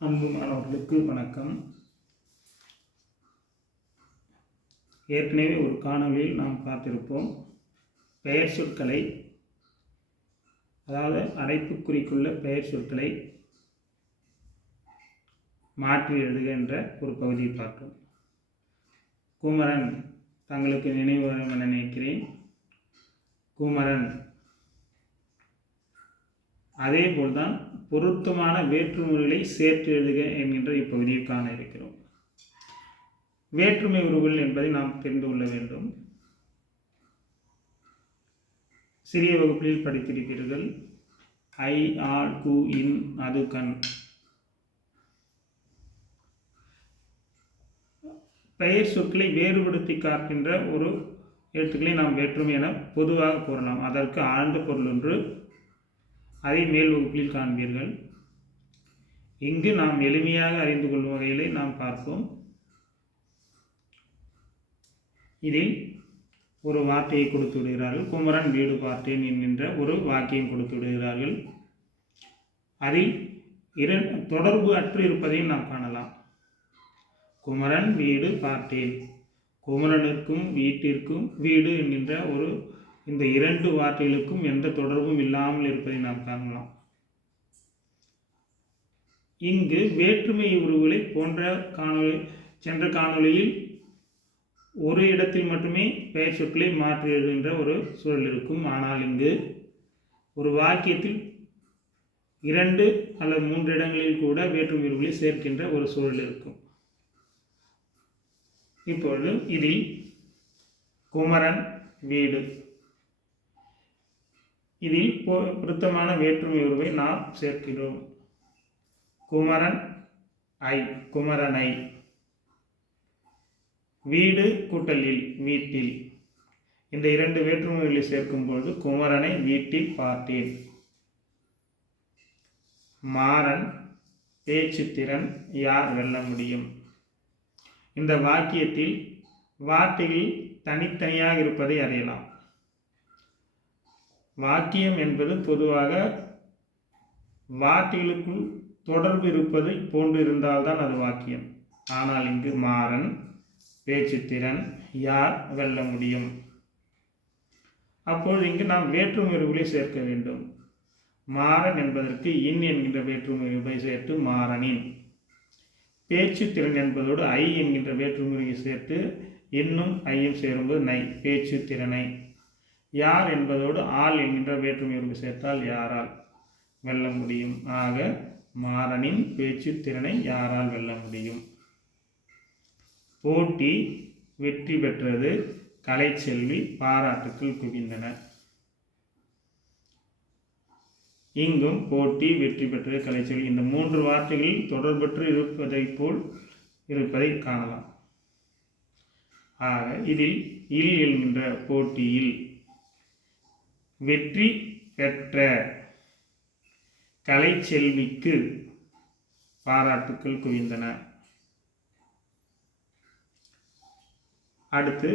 அன்பு மாணவர்களுக்கு வணக்கம். ஏற்கனவே ஒரு காணொளியில் நாம் பார்த்திருப்போம். பெயர் சொற்களை, அதாவது அடைப்புக்குறிக்குள்ள பெயர் சொற்களை மாற்றி எழுதுக என்ற ஒரு பகுதியை பார்த்தோம். குமரன் தங்களுக்கு நினைவு வரும் என நினைக்கிறேன். குமரன். அதே போல்தான் பொருத்தமான வேற்றுமைகளை சேர்த்து எழுதுக என்கின்ற இப்பகுதியில் காண இருக்கிறோம். வேற்றுமை உருவுகள் என்பதை நாம் தெரிந்து கொள்ள வேண்டும். சிறிய வகுப்பில் படித்திருப்பீர்கள். ஐ, ஆள், கு, இன், அது, கண். பெயர் சொற்களை வேறுபடுத்தி காக்கின்ற ஒரு எழுத்துக்களை நாம் வேற்றுமை என பொதுவாக கூறலாம். அதற்கு ஆழ்ந்த பொருள் ஒன்று, அதை மேல் வகுப்பில் காண்பீர்கள். இங்கு நாம் எளிமையாக அறிந்து கொள்ளும் வகையிலே நாம் பார்ப்போம். இதில் ஒரு வார்த்தையை கொடுத்து விடுகிறார்கள். குமரன் வீடு பார்த்தேன் என்கின்ற ஒரு வாக்கியம் கொடுத்து விடுகிறார்கள். அதில் தொடர்பு அற்று இருப்பதையும் நாம் காணலாம். குமரன் வீடு பார்த்தேன். குமரனுக்கும் வீட்டிற்கும் வீடு என்கின்ற இந்த இரண்டு வார்த்தைகளுக்கும் எந்த தொடர்பும் இல்லாமல் இருப்பதை நாம் காணலாம். இங்கு வேற்றுமை உருவுகளை போன்ற சென்ற காணொளியில் ஒரு இடத்தில் மட்டுமே பெயர் சொற்களை மாற்றி எழுதுகின்ற ஒரு சூழல் இருக்கும். ஆனால் இங்கு ஒரு வாக்கியத்தில் 2 அல்லது 3 இடங்களில் கூட வேற்றுமை உருவுகளை சேர்க்கின்ற ஒரு சூழல் இருக்கும். இப்பொழுது இதில் குமரன் வீடு, இதில் பொருத்தமான வேற்றுமை உருவை நாம் சேர்க்கிறோம். குமரன் ஐ, குமரனை. வீடு கூட்டலில், வீட்டில். இந்த 2 வேற்றுமைகளை சேர்க்கும்போது குமரனை வீட்டில் பார்த்தேன். மாறன் பேச்சுத்திறன் யார் வெல்ல முடியும். இந்த வாக்கியத்தில் வார்த்தைகள் தனித்தனியாக இருப்பதை அறியலாம். வாக்கியம் என்பது பொதுவாக வார்த்தைகளுக்குள் தொடர்பு இருப்பதை போன்று இருந்தால்தான் அது வாக்கியம். ஆனால் இங்கு மாறன் பேச்சுத்திறன் யார் வெல்ல முடியும். அப்பொழுது இங்கு நாம் வேற்றுமை உருவுகளை சேர்க்க வேண்டும். மாறன் என்பதற்கு இன் என்கின்ற வேற்றுமை உருவை சேர்த்து மாறனின். பேச்சுத்திறன் என்பதோடு ஐ என்கின்ற வேற்றுமையை சேர்த்து இன்னும் ஐயும் சேரும்போது நை, பேச்சு திறனை. யார் என்பதோடு ஆள் என்கின்ற வேற்றுமை உருவு சேர்த்தால் யாரால் வெல்ல முடியும். ஆக மாறனின் பேச்சு திறனை யாரால் வெல்ல முடியும். போட்டி வெற்றி பெற்றது, கலைச்செல்வி பாராட்டுக்கள் குவிந்தன. இங்கும் போட்டி வெற்றி பெற்றது, கலைச்செல்வி, இந்த 3 வார்த்தைகளில் தொடர்பற்று இருப்பதை போல் இருப்பதை காணலாம். ஆக இதில் இல் என்கின்ற போட்டியில் வெற்றி பெற்ற கலைச்செல்விக்கு பாராட்டுக்கள் குவிந்தன. அடுத்து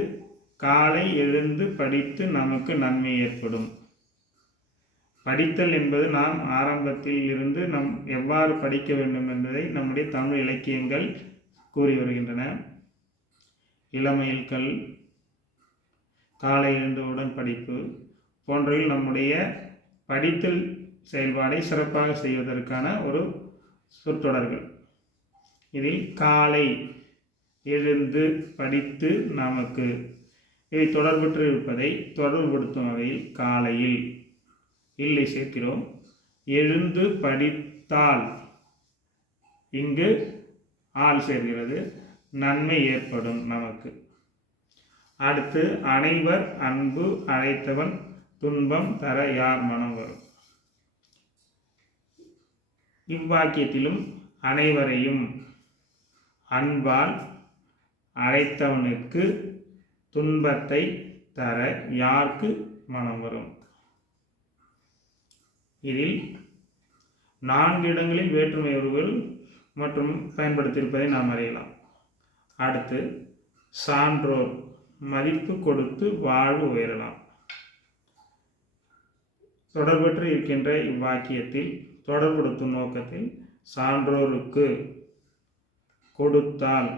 காலை எழுந்து படித்து நமக்கு நன்மை ஏற்படும். படித்தல் என்பது நாம் ஆரம்பத்தில் இருந்து எவ்வாறு படிக்க வேண்டும் என்பதை நம்முடைய தமிழ் இலக்கியங்கள் கூறி வருகின்றன. இளமையில்கள், காலை எழுந்தவுடன் படிப்பு போன்றவைகள் நம்முடைய படித்தல் செயல்பாடை சிறப்பாக செய்வதற்கான ஒரு சொற்றொடர்கள். இதில் காலை எழுந்து படித்து நமக்கு இவை தொடர்பற்று இருப்பதை தொடர்புபடுத்தும் வகையில் காலையில் இல்லை சேர்க்கிறோம். எழுந்து படித்தால் இங்கு ஆள் சேர்கிறது, நன்மை ஏற்படும் நமக்கு. அடுத்து அனைவர் அன்பு அழைத்தவன் துன்பம் தர யார் மனம் வரும். இவ்வாக்கியத்திலும் அனைவரையும் அன்பால் அழைத்தவனுக்கு துன்பத்தை தர யாருக்கு மனம் வரும். இதில் 4 இடங்களில் வேற்றுமை உருவுகள் மற்றும் பயன்படுத்தியிருப்பதை நாம் அறியலாம். அடுத்து சான்றோர் மதிப்பு கொடுத்து வாழ்வு உயரலாம். தொடர்பற்று இருக்கின்ற இவ்வாக்கியத்தில் தொடர்புபடுத்தும் நோக்கத்தில் சான்றோருக்கு கொடுத்தால்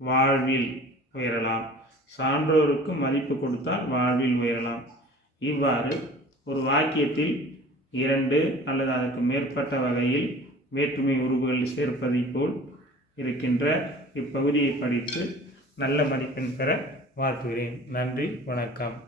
வாழ்வில் உயரலாம். சான்றோருக்கு மதிப்பு கொடுத்தால் வாழ்வில் உயரலாம். இவ்வாறு ஒரு வாக்கியத்தில் 2 அல்லது அதற்கு மேற்பட்ட வகையில் வேற்றுமை உருவுகள் சேர்ப்பதை போல் இருக்கின்ற இப்பகுதியை படித்து நல்ல மதிப்பெண் பெற வாழ்த்துகிறேன். நன்றி, வணக்கம்.